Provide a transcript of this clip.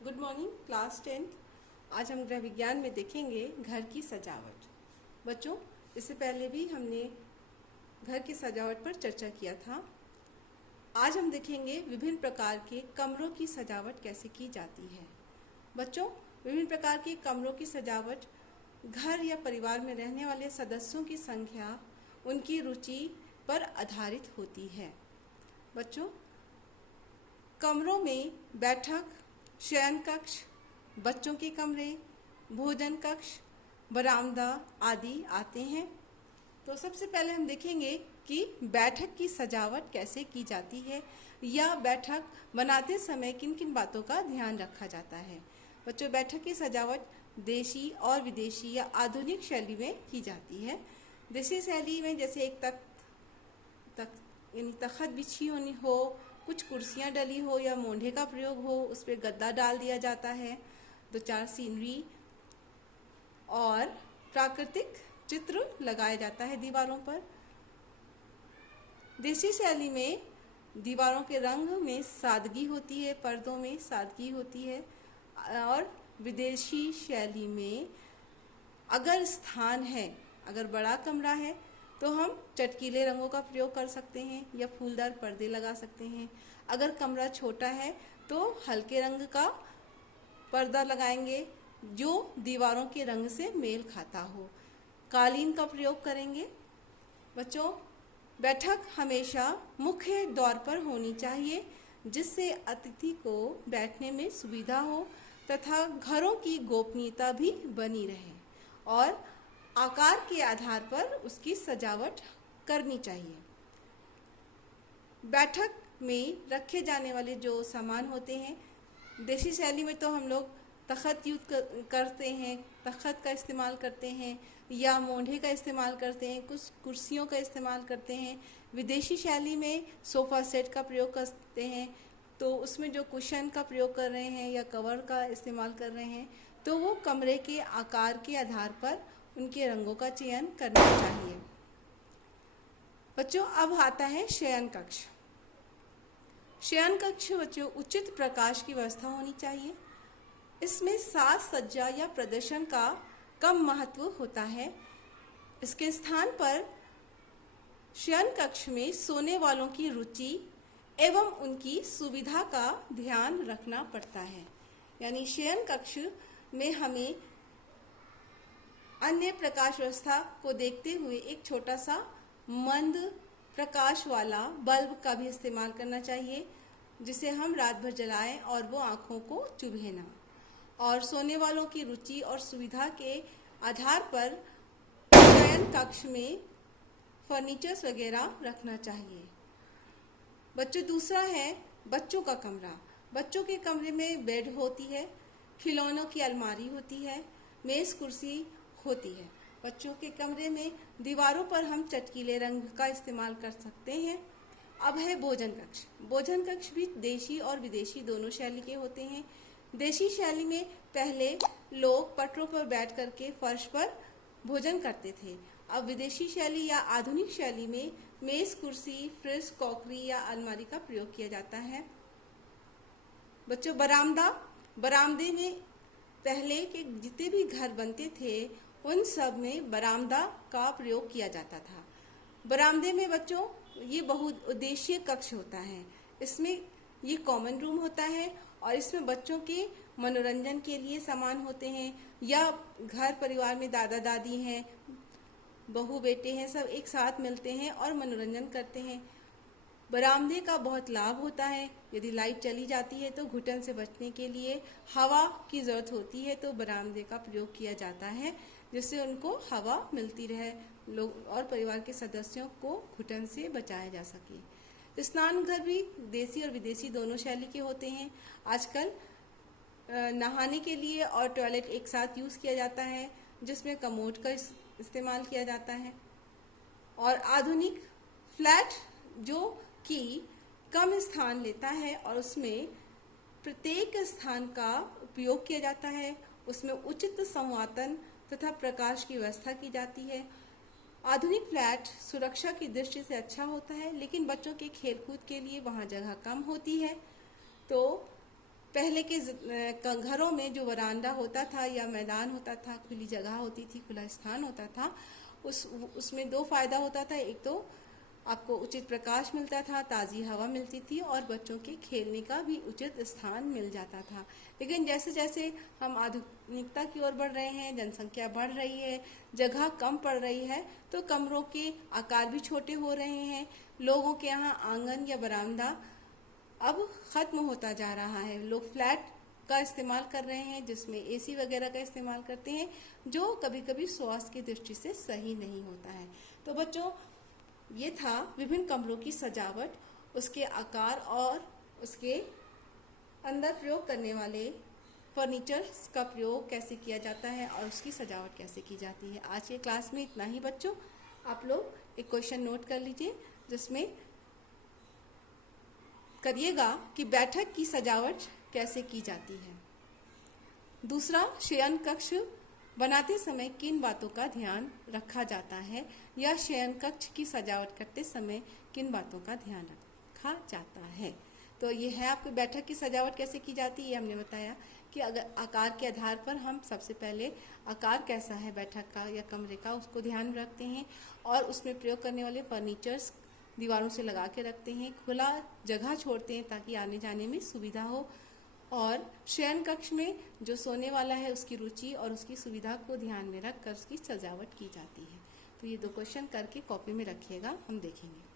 Good morning class 10th। आज हम गृह विज्ञान में देखेंगे घर की सजावट। बच्चों, इससे पहले भी हमने घर की सजावट पर चर्चा किया था। आज हम देखेंगे विभिन्न प्रकार के कमरों की सजावट कैसे की जाती है। बच्चों, विभिन्न प्रकार के कमरों की सजावट घर या परिवार में रहने वाले सदस्यों की संख्या, उनकी रुचि पर आधारित होती है। बच्चों, कमरों में बैठक, शयन कक्ष, बच्चों के कमरे, भोजन कक्ष, बरामदा आदि आते हैं। तो सबसे पहले हम देखेंगे कि बैठक की सजावट कैसे की जाती है या बैठक बनाते समय किन किन बातों का ध्यान रखा जाता है। बच्चों, बैठक की सजावट देशी और विदेशी या आधुनिक शैली में की जाती है। देशी शैली में जैसे एक तख्त बिछी होनी हो, कुछ कुर्सियां डली हो या मोंढे का प्रयोग हो, उस पर गद्दा डाल दिया जाता है, 2-4 सीनरी और प्राकृतिक चित्र लगाया जाता है दीवारों पर। देसी शैली में दीवारों के रंग में सादगी होती है, पर्दों में सादगी होती है। और विदेशी शैली में अगर स्थान है, अगर बड़ा कमरा है तो हम चटकीले रंगों का प्रयोग कर सकते हैं या फूलदार पर्दे लगा सकते हैं। अगर कमरा छोटा है तो हल्के रंग का पर्दा लगाएंगे जो दीवारों के रंग से मेल खाता हो। कालीन का प्रयोग करेंगे। बच्चों, बैठक हमेशा मुख्य द्वार पर होनी चाहिए जिससे अतिथि को बैठने में सुविधा हो तथा घरों की गोपनीयता भी बनी रहे, और आकार के आधार पर उसकी सजावट करनी चाहिए। बैठक में रखे जाने वाले जो सामान होते हैं, देसी शैली में तो हम लोग तख्त यूज करते हैं, तख्त का इस्तेमाल करते हैं या मोंढे का इस्तेमाल करते हैं, कुछ कुर्सियों का इस्तेमाल करते हैं। विदेशी शैली में सोफ़ा सेट का प्रयोग करते हैं, तो उसमें जो कुशन का प्रयोग कर रहे हैं या कवर का इस्तेमाल कर रहे हैं, तो वो कमरे के आकार के आधार पर उनके रंगों का चयन करना चाहिए। बच्चों, अब आता है शयन कक्ष। शयन कक्ष बच्चों उचित प्रकाश की व्यवस्था होनी चाहिए। इसमें साज सज्जा या प्रदर्शन का कम महत्व होता है। इसके स्थान पर शयन कक्ष में सोने वालों की रुचि एवं उनकी सुविधा का ध्यान रखना पड़ता है। यानी शयन कक्ष में हमें अन्य प्रकाश व्यवस्था को देखते हुए एक छोटा सा मंद प्रकाश वाला बल्ब का भी इस्तेमाल करना चाहिए, जिसे हम रात भर जलाएं और वो आँखों को चुभे ना। और सोने वालों की रुचि और सुविधा के आधार पर शयन कक्ष में फर्नीचर्स वगैरह रखना चाहिए। बच्चों, दूसरा है बच्चों का कमरा। बच्चों के कमरे में बेड होती है, खिलौनों की अलमारी होती है, मेज़ कुर्सी होती है। बच्चों के कमरे में दीवारों पर हम चटकीले रंग का इस्तेमाल कर सकते हैं। अब है भोजन कक्ष। भोजन कक्ष भी देशी और विदेशी दोनों शैली के होते हैं। देशी शैली में पहले लोग पटरों पर बैठ करके फर्श पर भोजन करते थे। अब विदेशी शैली या आधुनिक शैली में मेज कुर्सी, फ्रिज, क्रॉकरी या अलमारी का प्रयोग किया जाता है। बच्चों, बरामदे में पहले के जितने भी घर बनते थे उन सब में बरामदा का प्रयोग किया जाता था। बरामदे में बच्चों ये बहुउद्देशीय कक्ष होता है। इसमें ये कॉमन रूम होता है और इसमें बच्चों के मनोरंजन के लिए सामान होते हैं, या घर परिवार में दादा दादी हैं, बहू बेटे हैं, सब एक साथ मिलते हैं और मनोरंजन करते हैं। बरामदे का बहुत लाभ होता है। यदि लाइट चली जाती है तो घुटन से बचने के लिए हवा की ज़रूरत होती है, तो बरामदे का प्रयोग किया जाता है जिससे उनको हवा मिलती रहे, लोग और परिवार के सदस्यों को घुटन से बचाया जा सके। स्नान घर भी देसी और विदेशी दोनों शैली के होते हैं। आजकल नहाने के लिए और टॉयलेट एक साथ यूज़ किया जाता है, जिसमें कमोड का इस्तेमाल किया जाता है। और आधुनिक फ्लैट जो कि कम स्थान लेता है और उसमें प्रत्येक स्थान का उपयोग किया जाता है, उसमें उचित संवातन तथा प्रकाश की व्यवस्था की जाती है। आधुनिक फ्लैट सुरक्षा की दृष्टि से अच्छा होता है, लेकिन बच्चों के खेलकूद के लिए वहाँ जगह कम होती है, तो पहले के घरों में जो वरांडा होता था या मैदान होता था, खुली जगह होती थी, खुला स्थान होता था, उसमें दो फायदा होता था। एक तो आपको उचित प्रकाश मिलता था, ताज़ी हवा मिलती थी और बच्चों के खेलने का भी उचित स्थान मिल जाता था। लेकिन जैसे जैसे हम आधुनिकता की ओर बढ़ रहे हैं, जनसंख्या बढ़ रही है, जगह कम पड़ रही है, तो कमरों के आकार भी छोटे हो रहे हैं। लोगों के यहाँ आंगन या बरामदा अब ख़त्म होता जा रहा है। लोग फ्लैट का इस्तेमाल कर रहे हैं, जिसमें एसी वगैरह का इस्तेमाल करते हैं, जो कभी कभी स्वास्थ्य की दृष्टि से सही नहीं होता है। तो बच्चों, ये था विभिन्न कमरों की सजावट, उसके आकार और उसके अंदर प्रयोग करने वाले फर्नीचर्स का प्रयोग कैसे किया जाता है और उसकी सजावट कैसे की जाती है। आज के क्लास में इतना ही बच्चों। आप लोग एक क्वेश्चन नोट कर लीजिए, जिसमें करिएगा कि बैठक की सजावट कैसे की जाती है। दूसरा, शयन कक्ष बनाते समय किन बातों का ध्यान रखा जाता है, या शयन कक्ष की सजावट करते समय किन बातों का ध्यान रखा जाता है। तो ये है आपकी बैठक की सजावट कैसे की जाती है। हमने बताया कि अगर आकार के आधार पर हम सबसे पहले आकार कैसा है बैठक का या कमरे का, उसको ध्यान में रखते हैं और उसमें प्रयोग करने वाले फर्नीचर्स दीवारों से लगा के रखते हैं, खुला जगह छोड़ते हैं ताकि आने जाने में सुविधा हो, और शयन कक्ष में जो सोने वाला है उसकी रुचि और उसकी सुविधा को ध्यान में रखकर उसकी सजावट की जाती है। तो ये दो क्वेश्चन करके कॉपी में रखिएगा, हम देखेंगे।